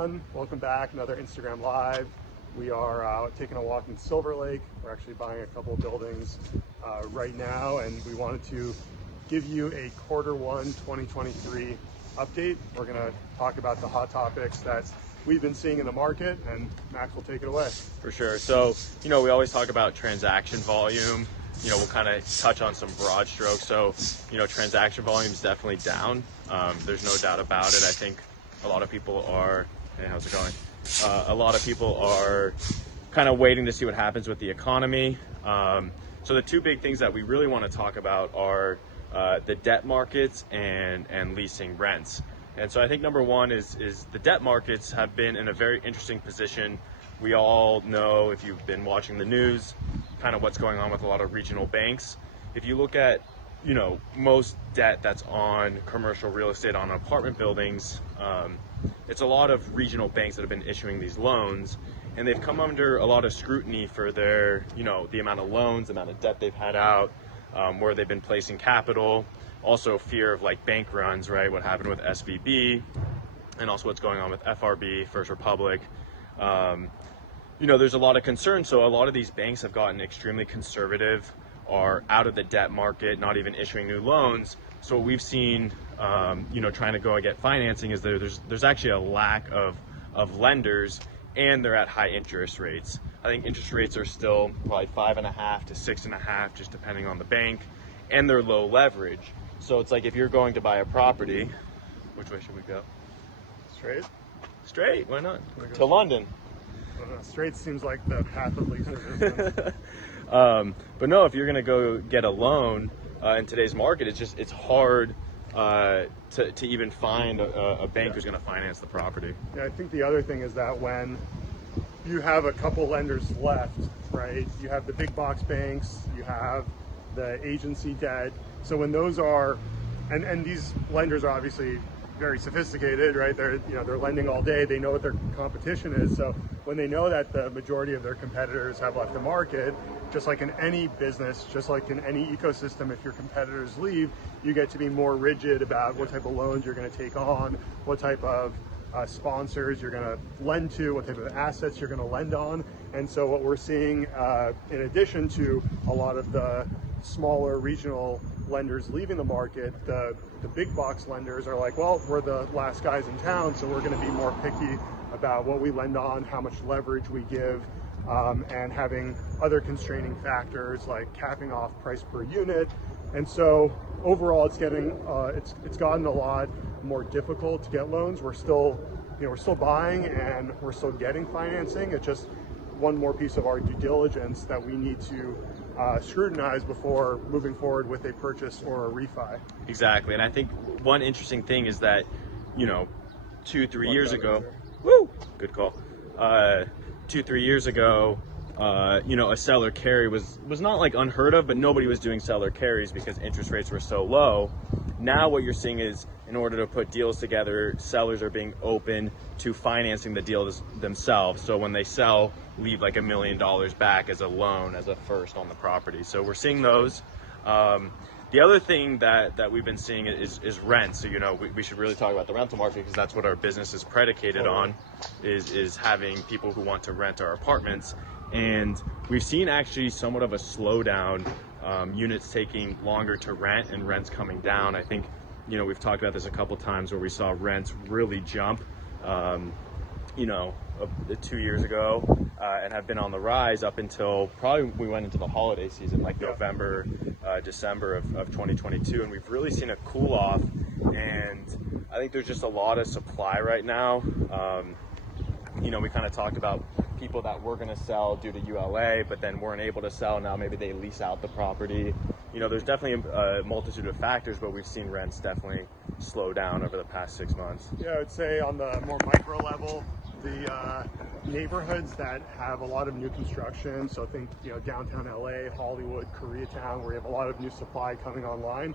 everyone, welcome back. Another Instagram Live. We are taking a walk in Silver Lake. We're actually buying a couple of buildings right now, and we wanted to give you a Q1 2023 update. We're going to talk about the hot topics that we've been seeing in the market, and Max will take it away. For sure. So, we always talk about transaction volume. We'll kind of touch on some broad strokes. So, transaction volume is definitely down. There's no doubt about it. I think a lot of people are, hey, how's it going? A lot of people are kind of waiting to see what happens with the economy. So the two big things that we really want to talk about are the debt markets and leasing rents. And so I think number one is the debt markets have been in a very interesting position. We all know, if you've been watching the news, kind of what's going on with a lot of regional banks. If you look at, most debt that's on commercial real estate, on apartment buildings, it's a lot of regional banks that have been issuing these loans, and they've come under a lot of scrutiny for their, the amount of loans, the amount of debt they've had out, where they've been placing capital. Also fear of like bank runs, right? What happened with SVB, and also what's going on with FRB, First Republic. There's a lot of concern. So a lot of these banks have gotten extremely conservative, are out of the debt market, not even issuing new loans. So what we've seen, trying to go and get financing is there's actually a lack of lenders, and they're at high interest rates. I think interest rates are still probably 5.5 to 6.5, just depending on the bank, and they're low leverage. So it's like, if you're going to buy a property, which way should we go? Straight, why not? To London. Straight seems like the path of least resistance. But no, if you're going to go get a loan in today's market, it's hard to even find a bank who's going to finance the property. Yeah, I think the other thing is that when you have a couple lenders left, right, you have the big box banks, you have the agency debt. So when those are, and these lenders are obviously very sophisticated, right? They're lending all day. They know what their competition is. So when they know that the majority of their competitors have left the market, just like in any business, just like in any ecosystem, if your competitors leave, you get to be more rigid about what type of loans you're going to take on, what type of sponsors you're going to lend to, what type of assets you're going to lend on. And so what we're seeing, in addition to a lot of the smaller regional lenders leaving the market, the big box lenders are like, well, we're the last guys in town, so we're going to be more picky about what we lend on, how much leverage we give, and having other constraining factors like capping off price per unit. And so overall, it's gotten a lot more difficult to get loans. We're still buying, and we're still getting financing. It's just one more piece of our due diligence that we need to scrutinize before moving forward with a purchase or a refi. Exactly. And I think one interesting thing is that, 2-3 years ago, good call. 2-3 years ago, a seller carry was not like unheard of, but nobody was doing seller carries because interest rates were so low. Now what you're seeing is, in order to put deals together, sellers are being open to financing the deals themselves. So when they sell, leave like $1 million back as a loan, as a first on the property. So we're seeing those. The other thing that we've been seeing is rent. So, we should really talk about the rental market, because that's what our business is predicated on, is having people who want to rent our apartments. And we've seen actually somewhat of a slowdown, units taking longer to rent and rents coming down. I think, we've talked about this a couple times where we saw rents really jump, 2 years ago, and have been on the rise up until probably we went into the holiday season, like November, December of 2022. And we've really seen a cool off. And I think there's just a lot of supply right now. We kind of talked about people that were going to sell due to ULA, but then weren't able to sell. Now maybe they lease out the property. There's definitely a multitude of factors, but we've seen rents definitely slow down over the past 6 months. Yeah, I would say on the more micro level, the neighborhoods that have a lot of new construction, so think downtown LA, Hollywood, Koreatown, where you have a lot of new supply coming online,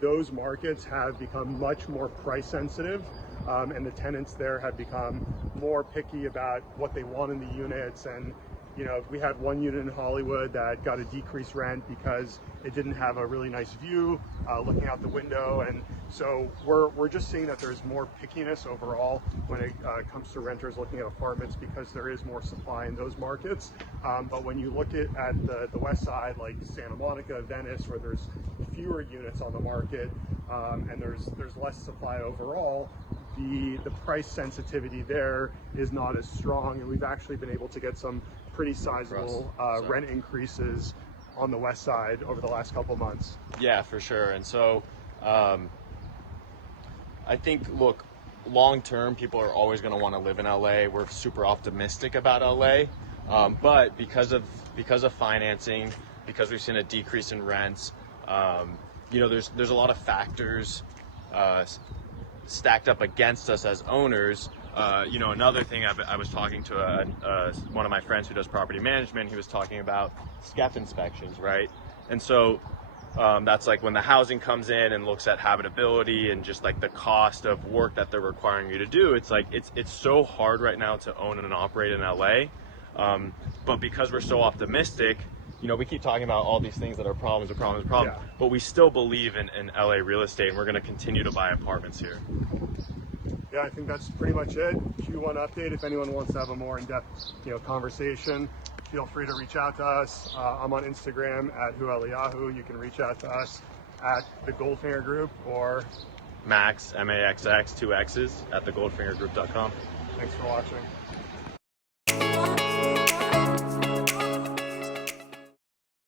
those markets have become much more price sensitive, and the tenants there have become more picky about what they want in the units, and You know, we had one unit in Hollywood that got a decreased rent because it didn't have a really nice view looking out the window. And so we're just seeing that there's more pickiness overall when it comes to renters looking at apartments, because there is more supply in those markets. But when you look at the west side, like Santa Monica, Venice, where there's fewer units on the market and there's less supply overall, the price sensitivity there is not as strong, and we've actually been able to get some pretty sizable rent increases on the west side over the last couple months. Yeah, for sure. And so I think, look, long term, people are always going to want to live in LA. We're super optimistic about LA, but because of financing, because we've seen a decrease in rents, you know, there's a lot of factors stacked up against us as owners. You know, another thing, I was talking to one of my friends who does property management. He was talking about SCEP inspections, right? And so that's like when the housing comes in and looks at habitability and just like the cost of work that they're requiring you to do. It's like it's so hard right now to own and operate in LA. But because we're so optimistic, you know, we keep talking about all these things that are problems, Yeah. but we still believe in LA real estate, and we're going to continue to buy apartments here. Yeah, I think that's pretty much it. Q1 update. If anyone wants to have a more in-depth, conversation, feel free to reach out to us. I'm on Instagram at Eliyahu. You can reach out to us at the Goldfinger Group or Max, MAXX, 2 X's, at thegoldfingergroup.com. Thanks for watching.